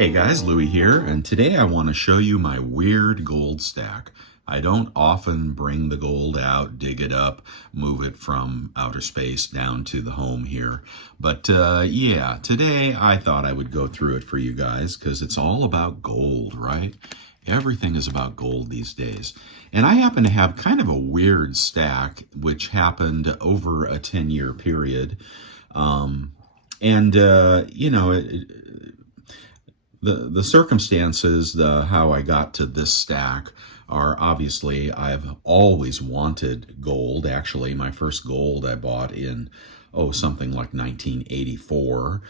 Hey guys, Louie here, and today I want to show you my weird gold stack. I don't often bring the gold out, dig it up, move it from outer space down to the home here. But yeah, today I thought I would go through it for you guys because it's all about gold, right? Everything is about gold these days. And I happen to have kind of a weird stack, which happened over a 10-year period. Um, and, the circumstances, how I got to this stack are obviously I've always wanted gold. Actually, my first gold I bought in, something like 1984.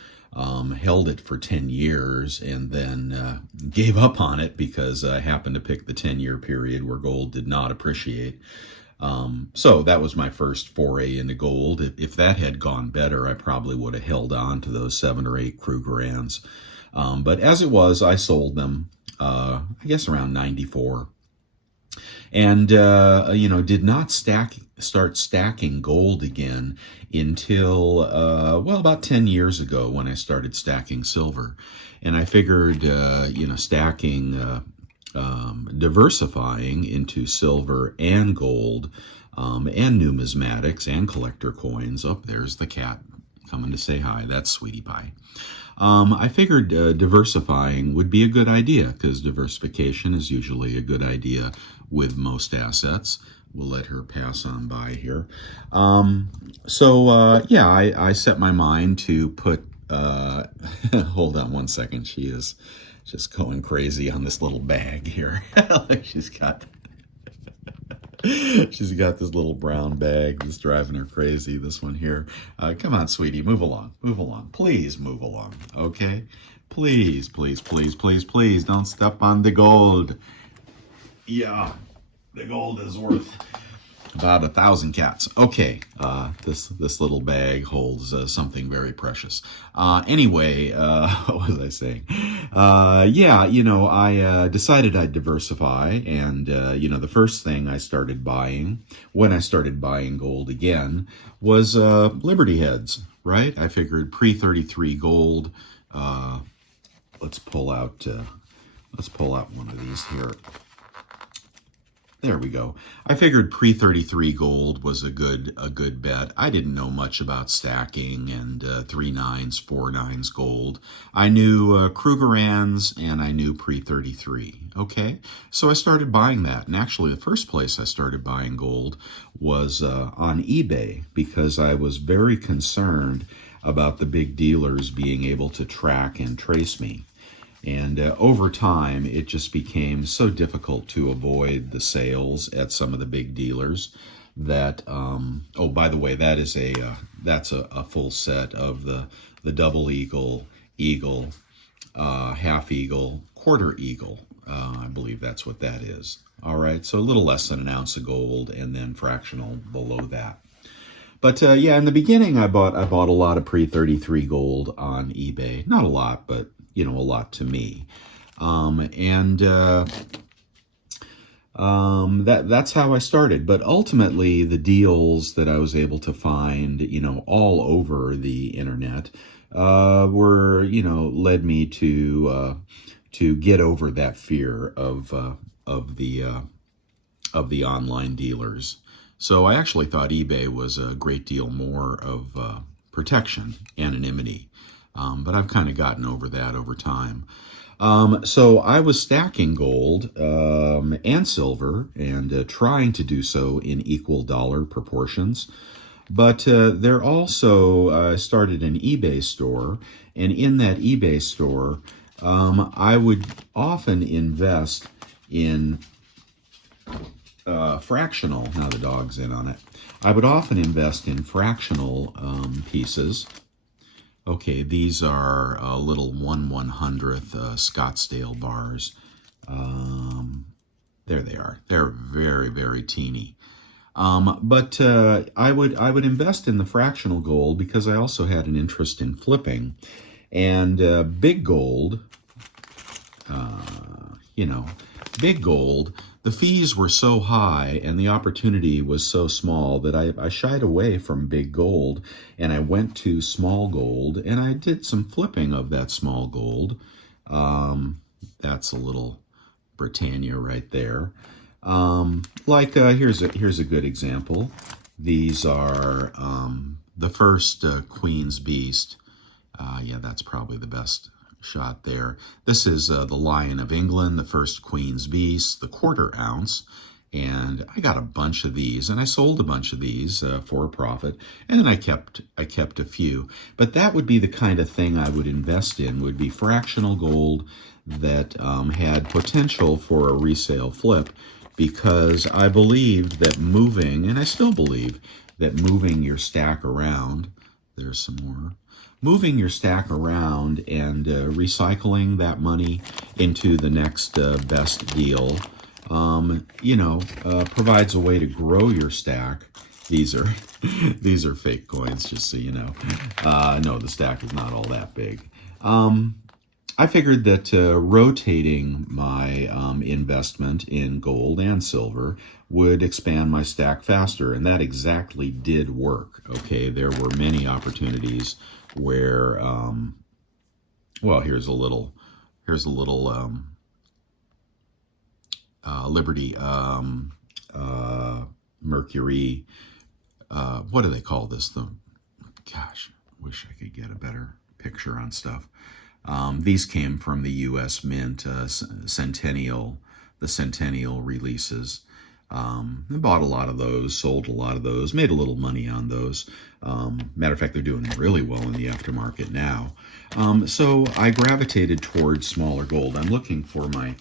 Held it for 10 years and then gave up on it because I happened to pick the 10-year period where gold did not appreciate. So that was my first foray into gold. If that had gone better, I probably would have held on to those 7 or 8 Krugerrands. But as it was, I sold them, I guess around 94. And, did not start stacking gold again until, about 10 years ago when I started stacking silver. And I figured, diversifying into silver and gold, and numismatics and collector coins. Oh, there's the cat coming to say hi. That's Sweetie Pie. I figured diversifying would be a good idea because diversification is usually a good idea with most assets. We'll let her pass on by here. I set my mind to put, hold on one second. She is just going crazy on this little bag here. She's got She's got this little brown bag that's driving her crazy, this one here. Come on, sweetie, move along. Move along. Please move along, okay? Please, please, please, please, please don't step on the gold. Yeah, the gold is worth about 1,000 cats. Okay, this little bag holds something very precious. Anyway, what was I saying? I decided I'd diversify, and the first thing I started buying when I started buying gold again was Liberty heads. Right? I figured pre-33 gold. Let's pull out one of these here. There we go. I figured pre-33 gold was a good bet. I didn't know much about stacking and 3 nines, 4 nines gold. I knew Krugerrands and I knew pre-33. Okay, so I started buying that. And actually, the first place I started buying gold was on eBay because I was very concerned about the big dealers being able to track and trace me. And over time, it just became so difficult to avoid the sales at some of the big dealers that, by the way, that's a full set of the double eagle, half eagle, quarter eagle. I believe that's what that is. All right, so a little less than an ounce of gold and then fractional below that. But in the beginning, I bought a lot of pre-33 gold on eBay. Not a lot, but a lot to me. That's how I started. But ultimately, the deals that I was able to find, all over the internet, led me to get over that fear of the online dealers. So I actually thought eBay was a great deal more of protection, anonymity. But I've kind of gotten over that over time. So I was stacking gold and silver and trying to do so in equal dollar proportions. But there also started an eBay store. And in that eBay store, I would often invest in fractional. Now the dog's in on it. I would often invest in fractional pieces. Okay, these are little 1/100th Scottsdale bars. There they are. They're very, very teeny. But I would invest in the fractional gold because I also had an interest in flipping. And big gold, big gold, the fees were so high and the opportunity was so small that I shied away from big gold and I went to small gold and I did some flipping of that small gold. That's a little Britannia right there. Here's a good example. These are the first Queen's Beast. Yeah, that's probably the best shot there. This is the Lion of England, the first Queen's Beast, the 1/4 ounce. And I got a bunch of these, and I sold a bunch of these for a profit, and then I kept a few. But that would be the kind of thing I would invest in, would be fractional gold that had potential for a resale flip, because I believed that moving, and I still believe that moving your stack around, there's some more, moving your stack around and recycling that money into the next best deal, provides a way to grow your stack. These are these are fake coins, just so you know. No, the stack is not all that big. I figured that rotating my investment in gold and silver would expand my stack faster, and that exactly did work. Okay, there were many opportunities where, well, here's a little Liberty Mercury. What do they call this? Gosh, wish I could get a better picture on stuff. These came from the U.S. Mint Centennial, the Centennial releases. I bought a lot of those, sold a lot of those, made a little money on those. Matter of fact, they're doing really well in the aftermarket now. So I gravitated towards smaller gold. I'm looking for my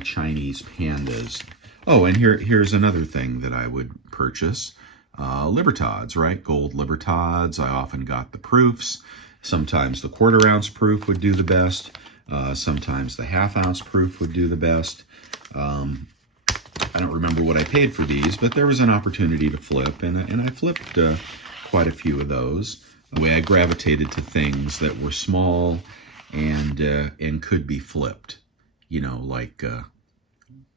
Chinese pandas. Oh, and here's another thing that I would purchase. Libertads, right? Gold Libertads. I often got the proofs. Sometimes the 1/4 ounce proof would do the best. Sometimes the 1/2 ounce proof would do the best. I don't remember what I paid for these, but there was an opportunity to flip, and I flipped quite a few of those. The way I gravitated to things that were small and could be flipped. Like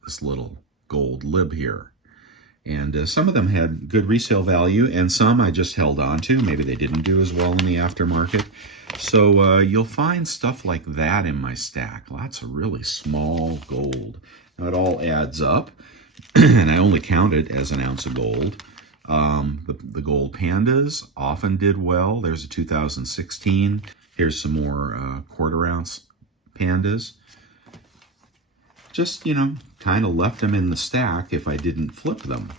this little gold lib here. And some of them had good resale value, and some I just held on to. Maybe they didn't do as well in the aftermarket. So you'll find stuff like that in my stack. Lots of really small gold. Now it all adds up, and I only count it as an ounce of gold. The gold pandas often did well. There's a 2016. Here's some more 1/4 ounce pandas. Just, kind of left them in the stack if I didn't flip them.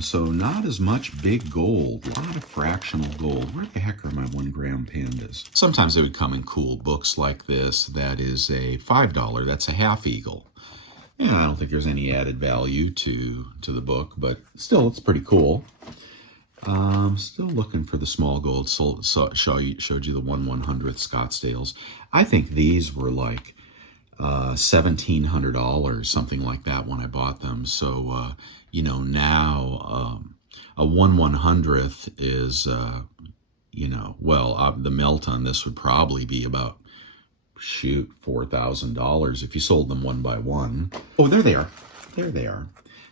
So not as much big gold, a lot of fractional gold. Where the heck are my 1 gram pandas? Sometimes they would come in cool books like this. That is a $5, that's a half eagle. Yeah, I don't think there's any added value to the book, but still, it's pretty cool. Still looking for the small gold. Showed you the 1/100th Scottsdales. I think these were like $1,700, something like that when I bought them. So, now a 1/100th is, the melt on this would probably be about, $4,000 if you sold them one by one. Oh, there they are. There they are.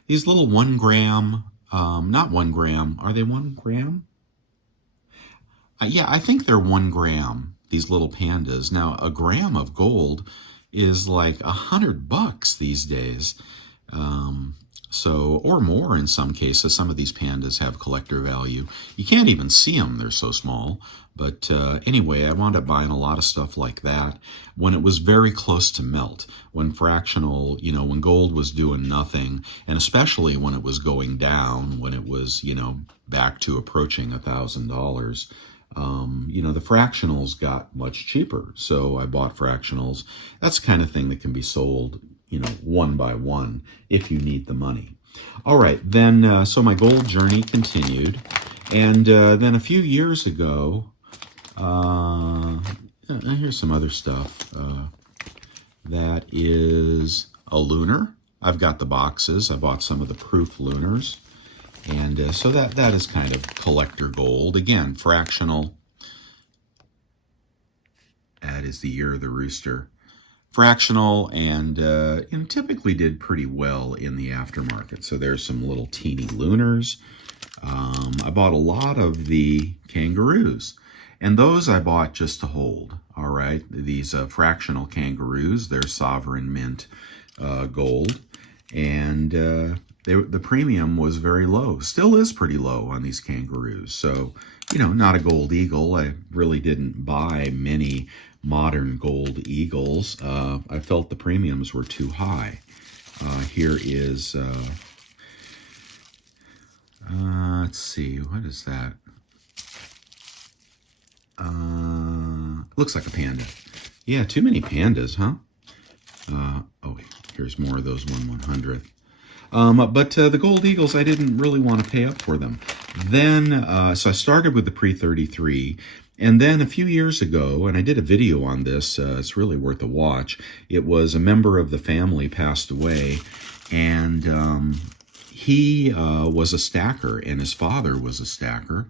These little 1 gram, not 1 gram. Are they 1 gram? Yeah, I think they're 1 gram, these little pandas. Now, a gram of gold is like $100 these days. Or more in some cases. Some of these pandas have collector value. You can't even see them, they're so small. But anyway, I wound up buying a lot of stuff like that when it was very close to melt, when fractional, when gold was doing nothing, and especially when it was going down, when it was, back to approaching $1,000. The fractionals got much cheaper. So I bought fractionals. That's the kind of thing that can be sold, one by one if you need the money. All right, then, so my gold journey continued. And then a few years ago, here's some other stuff. That is a lunar. I've got the boxes. I bought some of the proof lunars. And so that is kind of collector gold. Again, fractional. That is the year of the rooster. Fractional and typically did pretty well in the aftermarket. So there's some little teeny lunars. I bought a lot of the kangaroos. And those I bought just to hold. All right, these fractional kangaroos, they're sovereign mint gold, and the premium was very low. Still is pretty low on these kangaroos. So, not a gold eagle. I really didn't buy many modern gold eagles. I felt the premiums were too high. Here is, let's see, what is that? Looks like a panda. Yeah, too many pandas, huh? Oh, here's more of those 1/100th. But the gold eagles, I didn't really want to pay up for them. Then, so I started with the pre-33, and then a few years ago, and I did a video on this, it's really worth a watch. It was a member of the family passed away, and he was a stacker, and his father was a stacker.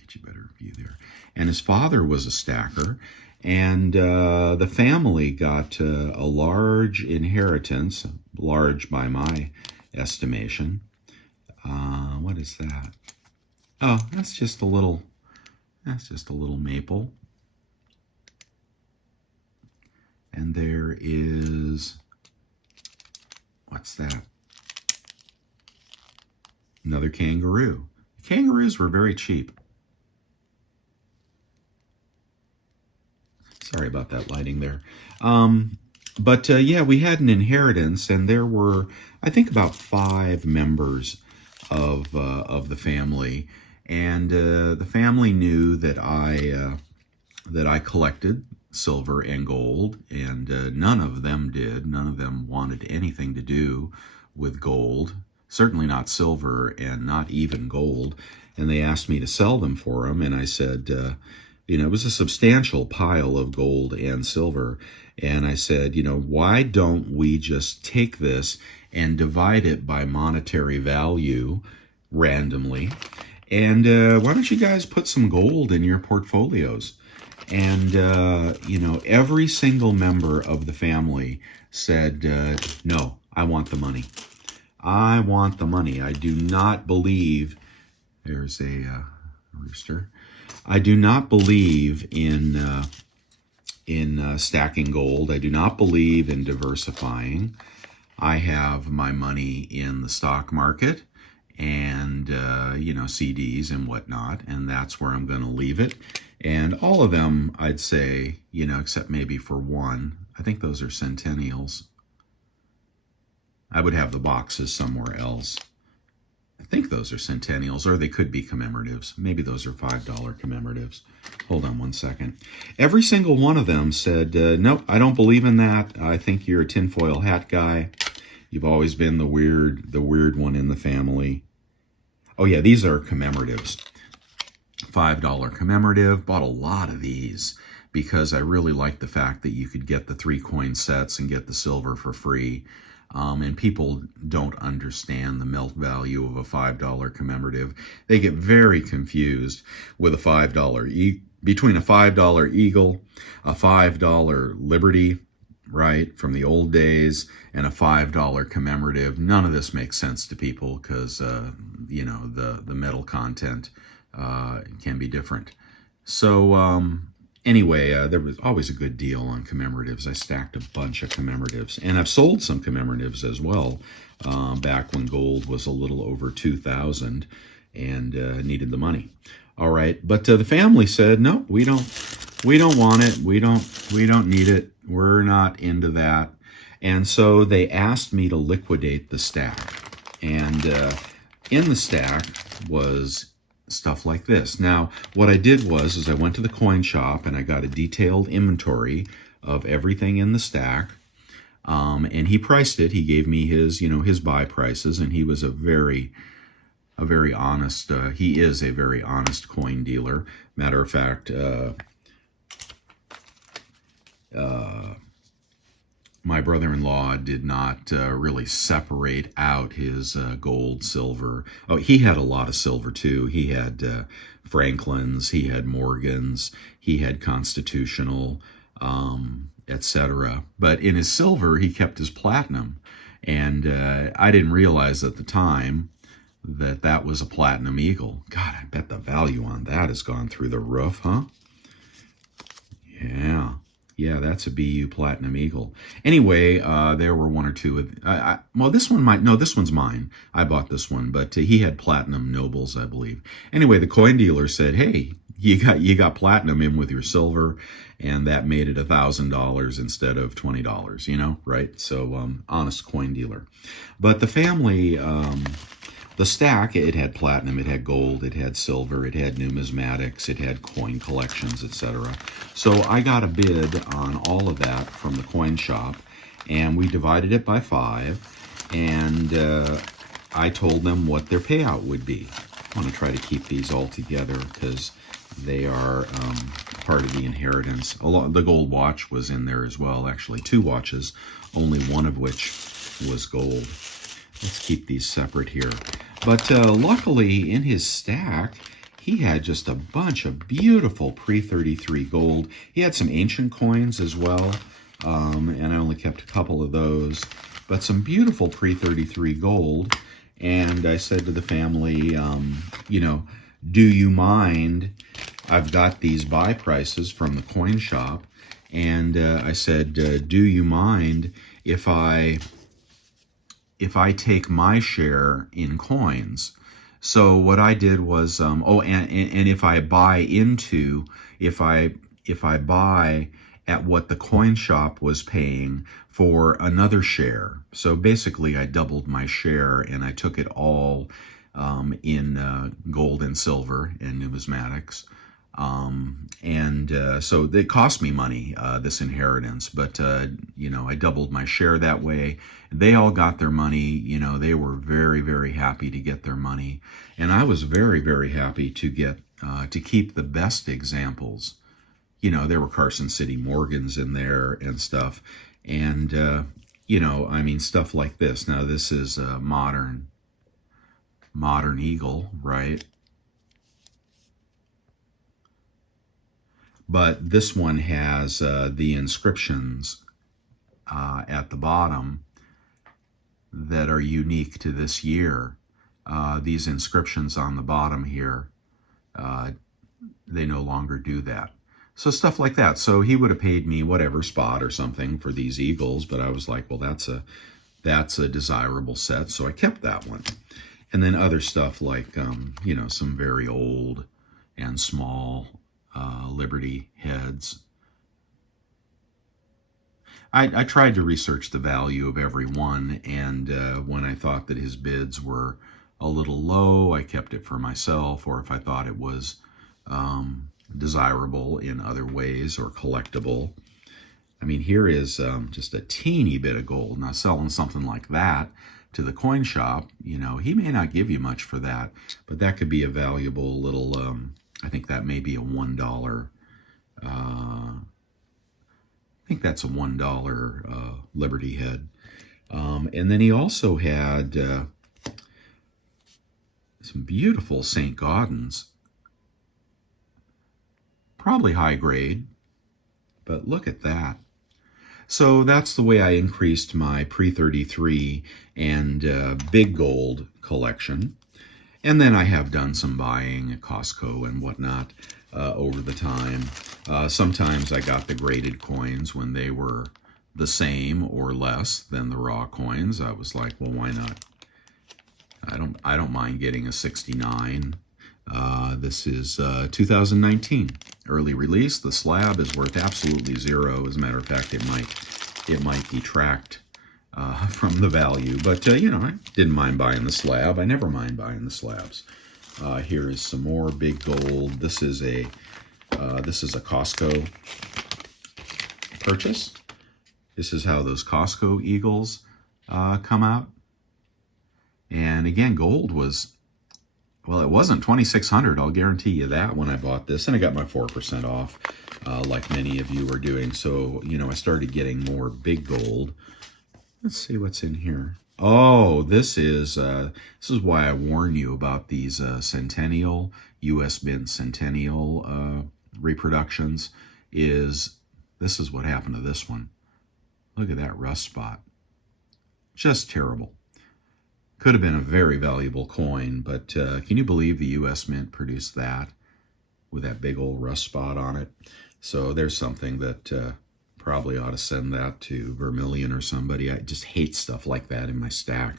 Get you better view there. And his father was a stacker, and the family got a large inheritance, large by my estimation. What is that? Oh, that's just a little maple. And there is, what's that? Another kangaroo. Kangaroos were very cheap. Sorry about that lighting there. But yeah, we had an inheritance, and there were, I think, about 5 members of the family, and the family knew that I collected silver and gold, and none of them did. None of them wanted anything to do with gold, certainly not silver, and not even gold. And they asked me to sell them for them, and I said, it was a substantial pile of gold and silver. And I said, why don't we just take this and divide it by monetary value randomly? And why don't you guys put some gold in your portfolios? And, every single member of the family said, no, I want the money. I want the money. I do not believe, there's a rooster. I do not believe in stacking gold. I do not believe in diversifying. I have my money in the stock market and, CDs and whatnot, and that's where I'm going to leave it. And all of them, I'd say, except maybe for one, I think those are centennials. I would have the boxes somewhere else. I think those are centennials, or they could be commemoratives. Maybe those are $5 commemoratives. Hold on one second. Every single one of them said, nope, I don't believe in that. I think you're a tinfoil hat guy. You've always been the weird one in the family. Oh yeah, these are commemoratives. $5 commemorative. Bought a lot of these because I really like the fact that you could get the 3-coin sets and get the silver for free. And people don't understand the melt value of a $5 commemorative. They get very confused with a $5 between a $5 Eagle, a $5 Liberty, right, from the old days, and a $5 commemorative. None of this makes sense to people because, the metal content can be different. So, anyway, there was always a good deal on commemoratives. I stacked a bunch of commemoratives, and I've sold some commemoratives as well, back when gold was a little over 2,000 and needed the money. All right, but the family said, no, we don't want it. We don't need it. We're not into that. And so they asked me to liquidate the stack, and in the stack was stuff like this. Now, what I did was I went to the coin shop and I got a detailed inventory of everything in the stack, and he priced it. He gave me his buy prices, and he was a very honest. He is a very honest coin dealer. Matter of fact, my brother-in-law did not really separate out his gold, silver. Oh, he had a lot of silver too. He had Franklin's, he had Morgan's, he had Constitutional, etc. But in his silver, he kept his platinum. And I didn't realize at the time that was a platinum eagle. God, I bet the value on that has gone through the roof, huh? Yeah. Yeah, that's a BU Platinum Eagle. Anyway, there were one or two. Well, this one might, no, this one's mine. I bought this one, but he had Platinum Nobles, I believe. Anyway, the coin dealer said, "Hey, you got platinum in with your silver, and that made it $1,000 instead of $20. Right? So, honest coin dealer." But the family, the stack, it had platinum, it had gold, it had silver, it had numismatics, it had coin collections, etc. So I got a bid on all of that from the coin shop, and we divided it by 5, and I told them what their payout would be. I want to try to keep these all together because they are part of the inheritance. The gold watch was in there as well, actually 2 watches, only one of which was gold. Let's keep these separate here. But luckily, in his stack, he had just a bunch of beautiful pre-33 gold. He had some ancient coins as well, and I only kept a couple of those. But some beautiful pre-33 gold. And I said to the family, do you mind? I've got these buy prices from the coin shop. And I said, do you mind if I take my share in coins? So what I did was, and if I buy at what the coin shop was paying for another share. So basically I doubled my share and I took it all in gold and silver and numismatics. So it cost me money, this inheritance, but, I doubled my share that way. They all got their money. They were very, very happy to get their money. And I was very, very happy to get, to keep the best examples. There were Carson City Morgans in there and stuff. And, stuff like this. Now, this is a modern eagle, right? But this one has the inscriptions at the bottom that are unique to this year. These inscriptions on the bottom here, they no longer do that. So stuff like that. So he would have paid me whatever, spot or something for these eagles, but I was like, well, that's a desirable set, so I kept that one. And then other stuff like, some very old and small Liberty heads. I tried to research the value of every one, and when I thought that his bids were a little low, I kept it for myself, or if I thought it was desirable in other ways or collectible. I mean, here is just a teeny bit of gold. Now, selling something like that to the coin shop, he may not give you much for that, but that could be a valuable little, I think that may be a $1. I think that's a $1 Liberty head. And then he also had some beautiful St. Gaudens. Probably high grade, but look at that. So that's the way I increased my pre-33 and big gold collection. And then I have done some buying at Costco and whatnot over the time. Sometimes I got the graded coins when they were the same or less than the raw coins. I was like, well, why not? I don't mind getting a 69. This is 2019 early release. The slab is worth absolutely zero. As a matter of fact, it might detract from the value. But I didn't mind buying the slab. I never mind buying the slabs. Here is some more big gold. This is a Costco purchase. This is how those Costco eagles come out. And again, gold was, well, it wasn't $2,600. I'll guarantee you that when I bought this. And I got my 4% off, like many of you are doing. So, I started getting more big gold. Let's see what's in here. Oh, this is why I warn you about these Centennial, U.S. Mint Centennial reproductions. This is what happened to this one. Look at that rust spot. Just terrible. Could have been a very valuable coin, but can you believe the U.S. Mint produced that with that big old rust spot on it? So there's something that probably ought to send that to Vermilion or somebody. I just hate stuff like that in my stack.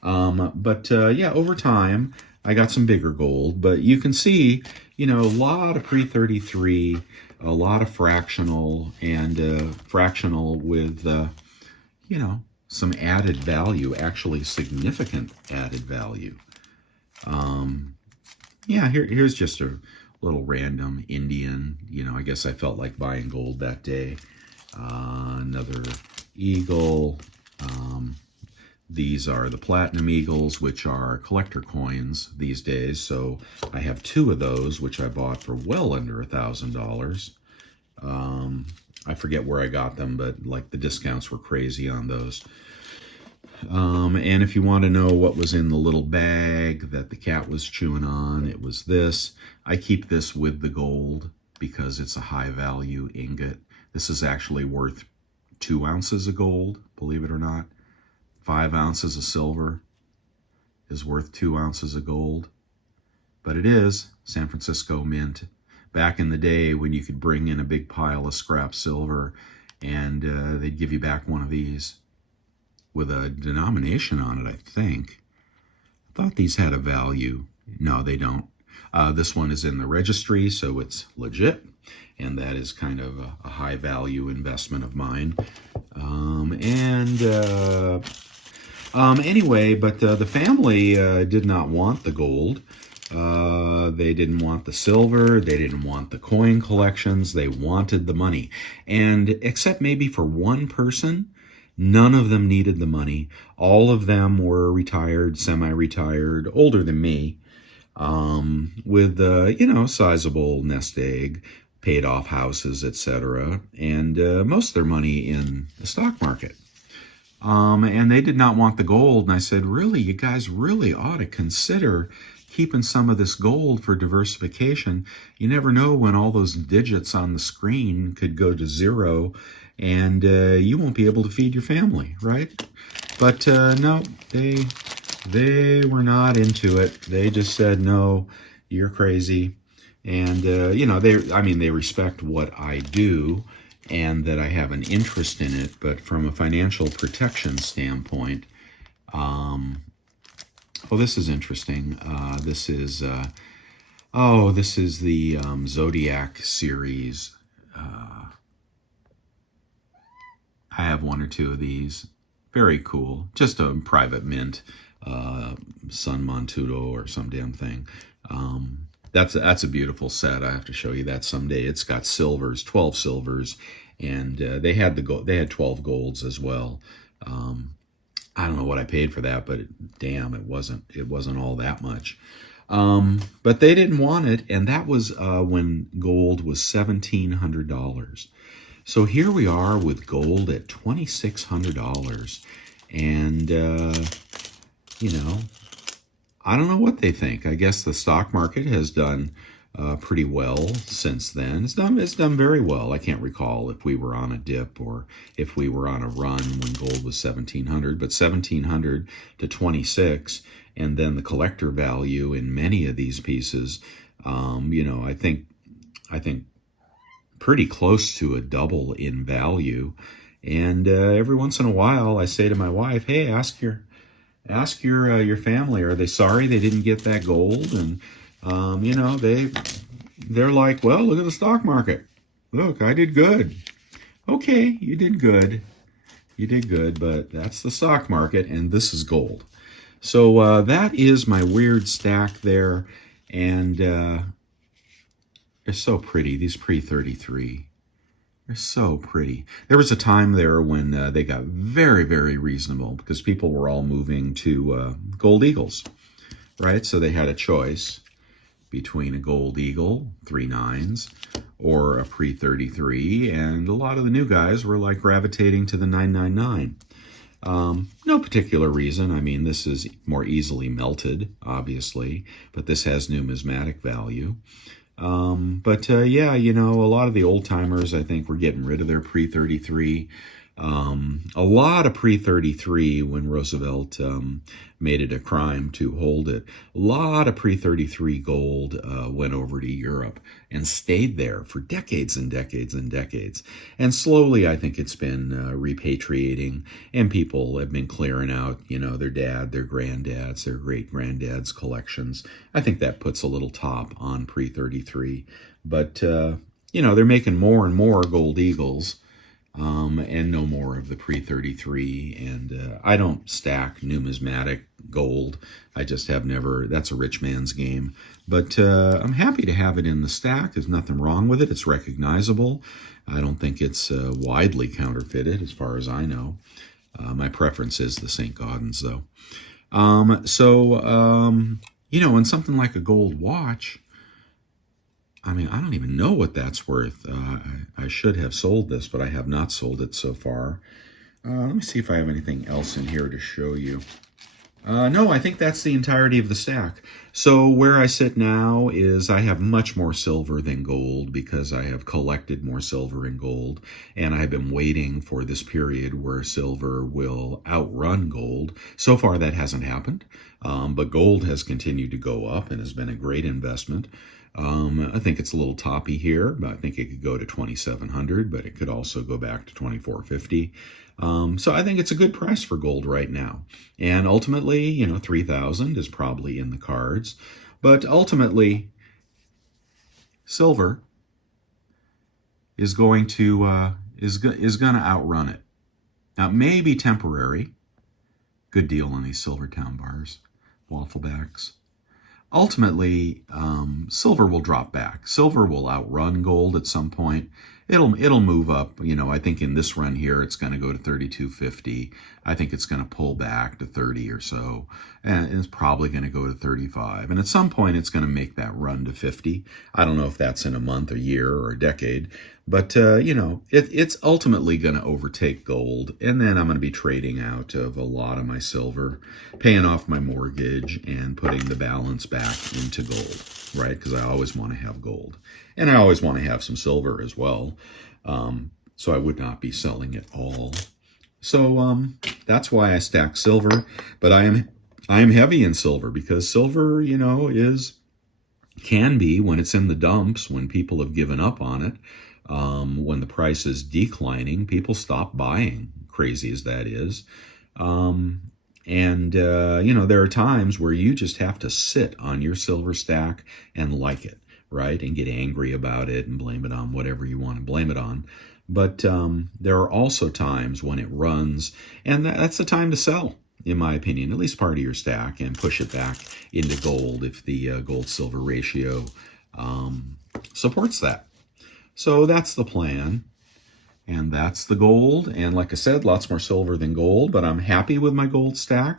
But yeah, over time, I got some bigger gold. But you can see, a lot of pre-33, a lot of fractional, and fractional with, some added value, actually significant added value. Yeah, here's just a little random Indian. I guess I felt like buying gold that day. Another eagle. These are the platinum eagles, which are collector coins these days. So I have two of those, which I bought for well under $1,000. I forget where I got them, but like the discounts were crazy on those. And if you want to know what was in the little bag that the cat was chewing on, it was this. I keep this with the gold because it's a high value ingot. This is actually worth 2 ounces of gold, believe it or not. 5 ounces of silver is worth 2 ounces of gold. But it is San Francisco Mint. Back in the day when you could bring in a big pile of scrap silver and they'd give you back one of these with a denomination on it, I think. I thought these had a value. No, they don't. This one is in the registry, so it's legit. And that is kind of a high value investment of mine. Anyway, but the family did not want the gold. They didn't want the silver. They didn't want the coin collections. They wanted the money. And except maybe for one person, none of them needed the money. All of them were retired, semi-retired, older than me, with, sizable nest egg, paid off houses, etc., and most of their money in the stock market. And they did not want the gold. And I said, really, you guys really ought to consider keeping some of this gold for diversification. You never know when all those digits on the screen could go to zero and you won't be able to feed your family, right? But no, they were not into it. They just said, no, you're crazy. And, they respect what I do and that I have an interest in it. But from a financial protection standpoint, this is interesting. This is the Zodiac series. I have one or two of these. Very cool. Just a private mint, Sun Montuno or some damn thing. That's a beautiful set. I have to show you that someday. It's got silvers, 12 silvers, and they had 12 golds as well. I don't know what I paid for that, but damn, it wasn't all that much. But they didn't want it, and that was when gold was $1,700. So here we are with gold at $2,600, and I don't know what they think. I guess the stock market has done pretty well since then. It's done very well. I can't recall if we were on a dip or if we were on a run when gold was 1,700, but 1,700 to 26, and then the collector value in many of these pieces, I think pretty close to a double in value. And every once in a while, I say to my wife, "Hey, ask your family, are they sorry they didn't get that gold?" And they're like, "Well, look at the stock market. Look, I did good." Okay, you did good, but that's the stock market, and this is gold. So that is my weird stack there, and they're so pretty. These pre-33. They're so pretty. There was a time there when they got very, very reasonable because people were all moving to gold eagles, right? So they had a choice between a gold eagle, 3 nines, or a pre-33, and a lot of the new guys were like gravitating to the 999. No particular reason. I mean, this is more easily melted, obviously, but this has numismatic value. A lot of the old timers, I think, were getting rid of their pre-33. A lot of pre-33 when Roosevelt made it a crime to hold it. A lot of pre-33 gold went over to Europe and stayed there for decades and decades and decades. And slowly, I think it's been repatriating, and people have been clearing out, their dad, their granddad's, their great-granddad's collections. I think that puts a little top on pre-33. But, they're making more and more gold eagles. And no more of the pre-33. And I don't stack numismatic gold. I just have never. That's a rich man's game. But I'm happy to have it in the stack. There's nothing wrong with it. It's recognizable. I don't think it's widely counterfeited as far as I know. My preference is the St. Gaudens, though. And something like a gold watch, I mean, I don't even know what that's worth. I should have sold this, but I have not sold it so far. Let me see if I have anything else in here to show you. No, I think that's the entirety of the stack. So where I sit now is I have much more silver than gold because I have collected more silver and gold, and I've been waiting for this period where silver will outrun gold. So far, that hasn't happened, but gold has continued to go up and has been a great investment. I think it's a little toppy here, but I think it could go to 2,700, but it could also go back to 2,450. So I think it's a good price for gold right now. And ultimately, 3,000 is probably in the cards. But ultimately, silver is going to outrun it. Now, it may be temporary. Good deal on these Silvertown bars, wafflebacks. Ultimately, silver will drop back. Silver will outrun gold at some point. It'll move up. I think in this run here, it's going to go to 32.50. I think it's going to pull back to 30 or so, and it's probably going to go to 35. And at some point, it's going to make that run to 50. I don't know if that's in a month, a year, or a decade, but it's ultimately going to overtake gold. And then I'm going to be trading out of a lot of my silver, paying off my mortgage, and putting the balance back into gold, right? Because I always want to have gold. And I always want to have some silver as well. So I would not be selling it all. So that's why I stack silver. But I am heavy in silver because silver, can be, when it's in the dumps, when people have given up on it, when the price is declining, people stop buying, crazy as that is. There are times where you just have to sit on your silver stack and like it, right? And get angry about it and blame it on whatever you want to blame it on. But there are also times when it runs, and that's the time to sell, in my opinion, at least part of your stack, and push it back into gold if the gold-silver ratio supports that. So that's the plan, and that's the gold. And like I said, lots more silver than gold, but I'm happy with my gold stack.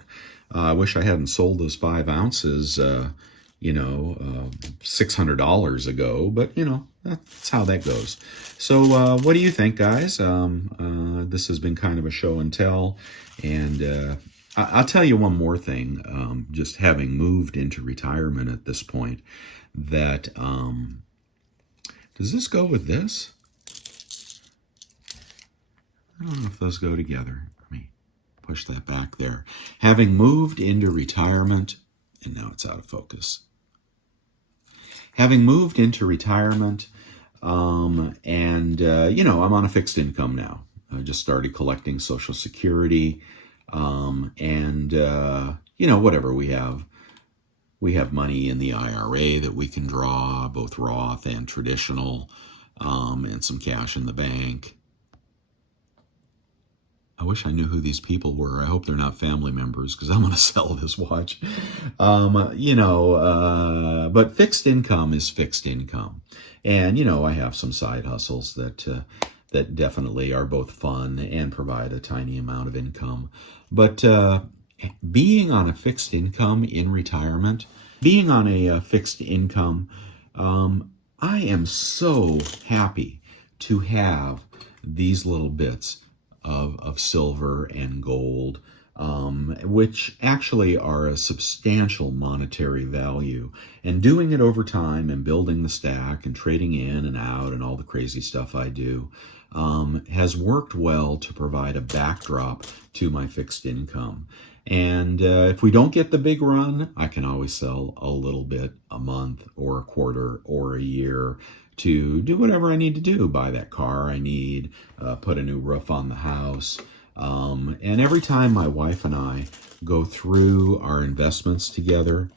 I wish I hadn't sold those 5 ounces $600 ago, but that's how that goes. So what do you think, guys? This has been kind of a show and tell, and I'll tell you one more thing. Just having moved into retirement at this point, that does this go with this? I don't know if those go together. Let me push that back there. Having moved into retirement, and now it's out of focus. Having moved into retirement, I'm on a fixed income now. I just started collecting Social Security, whatever we have. We have money in the IRA that we can draw, both Roth and traditional, and some cash in the bank. I wish I knew who these people were. I hope they're not family members because I'm going to sell this watch. But fixed income is fixed income. And, I have some side hustles that definitely are both fun and provide a tiny amount of income. But being on a fixed income in retirement, being on a fixed income, I am so happy to have these little bits of silver and gold. which actually are a substantial monetary value. And doing it over time and building the stack and trading in and out and all the crazy stuff I do has worked well to provide a backdrop to my fixed income. And if we don't get the big run, I can always sell a little bit a month or a quarter or a year to do whatever I need to do. Buy that car I need, put a new roof on the house. And every time my wife and I go through our investments together,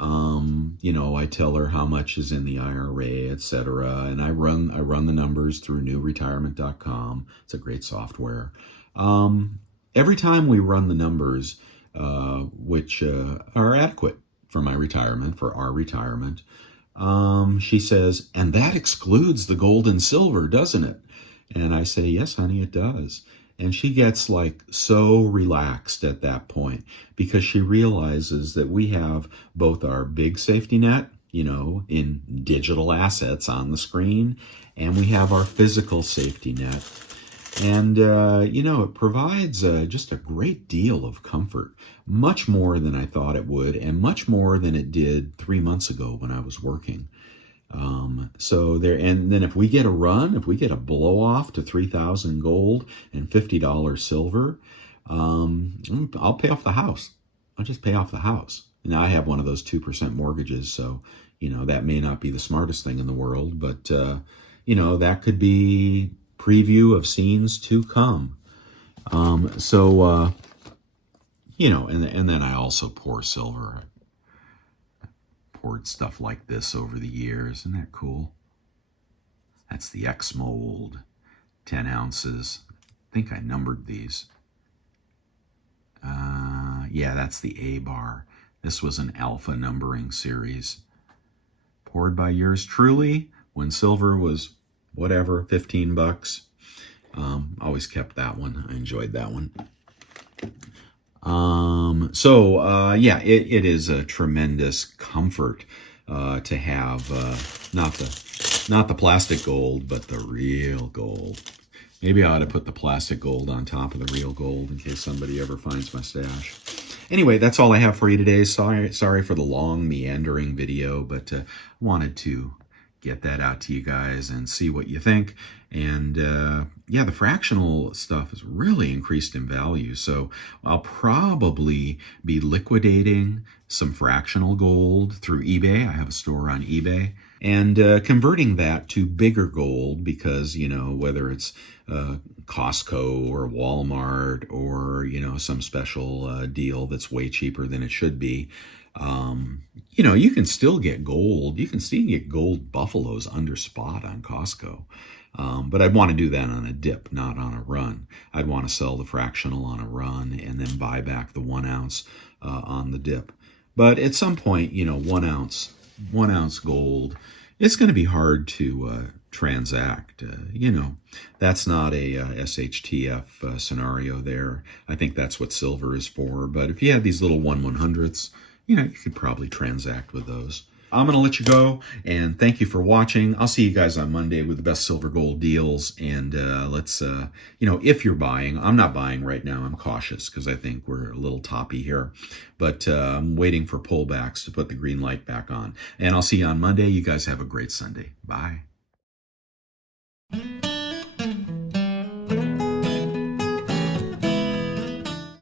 I tell her how much is in the IRA, etc. And I run the numbers through newretirement.com. It's a great software. Every time we run the numbers, which are adequate for my retirement, for our retirement, she says, and that excludes the gold and silver, doesn't it? And I say, yes, honey, it does. And she gets like so relaxed at that point because she realizes that we have both our big safety net, in digital assets on the screen, and we have our physical safety net. And, it provides just a great deal of comfort, much more than I thought it would, and much more than it did 3 months ago when I was working. And then if we get a blow off to 3,000 gold and $50 silver, I'll pay off the house. I'll just pay off the house. Now I have one of those 2% mortgages, so, that may not be the smartest thing in the world, but, that could be preview of scenes to come. And then I also pour silver. Poured stuff like this over the years. Isn't that cool? That's the X mold, 10 ounces. I think I numbered these. Yeah, that's the A bar. This was an alpha numbering series. Poured by yours truly when silver was whatever, $15. Always kept that one. I enjoyed that one. It is a tremendous comfort to have not the plastic gold, but the real gold. Maybe I ought to put the plastic gold on top of the real gold in case somebody ever finds my stash. Anyway, that's all I have for you today. Sorry for the long, meandering video, but wanted to get that out to you guys and see what you think. And the fractional stuff has really increased in value. So I'll probably be liquidating some fractional gold through eBay. I have a store on eBay. And converting that to bigger gold because, whether it's Costco or Walmart or, some special deal that's way cheaper than it should be, you can still get gold. You can still get gold buffaloes under spot on Costco. But I'd want to do that on a dip, not on a run. I'd want to sell the fractional on a run and then buy back the 1 ounce on the dip. But at some point, 1 ounce gold, it's going to be hard to transact. That's not a SHTF scenario there. I think that's what silver is for. But if you have these little 1/100ths, you could probably transact with those. I'm going to let you go, and thank you for watching. I'll see you guys on Monday with the best silver gold deals, and let's, if you're buying, I'm not buying right now. I'm cautious because I think we're a little toppy here, but I'm waiting for pullbacks to put the green light back on. And I'll see you on Monday. You guys have a great Sunday. Bye.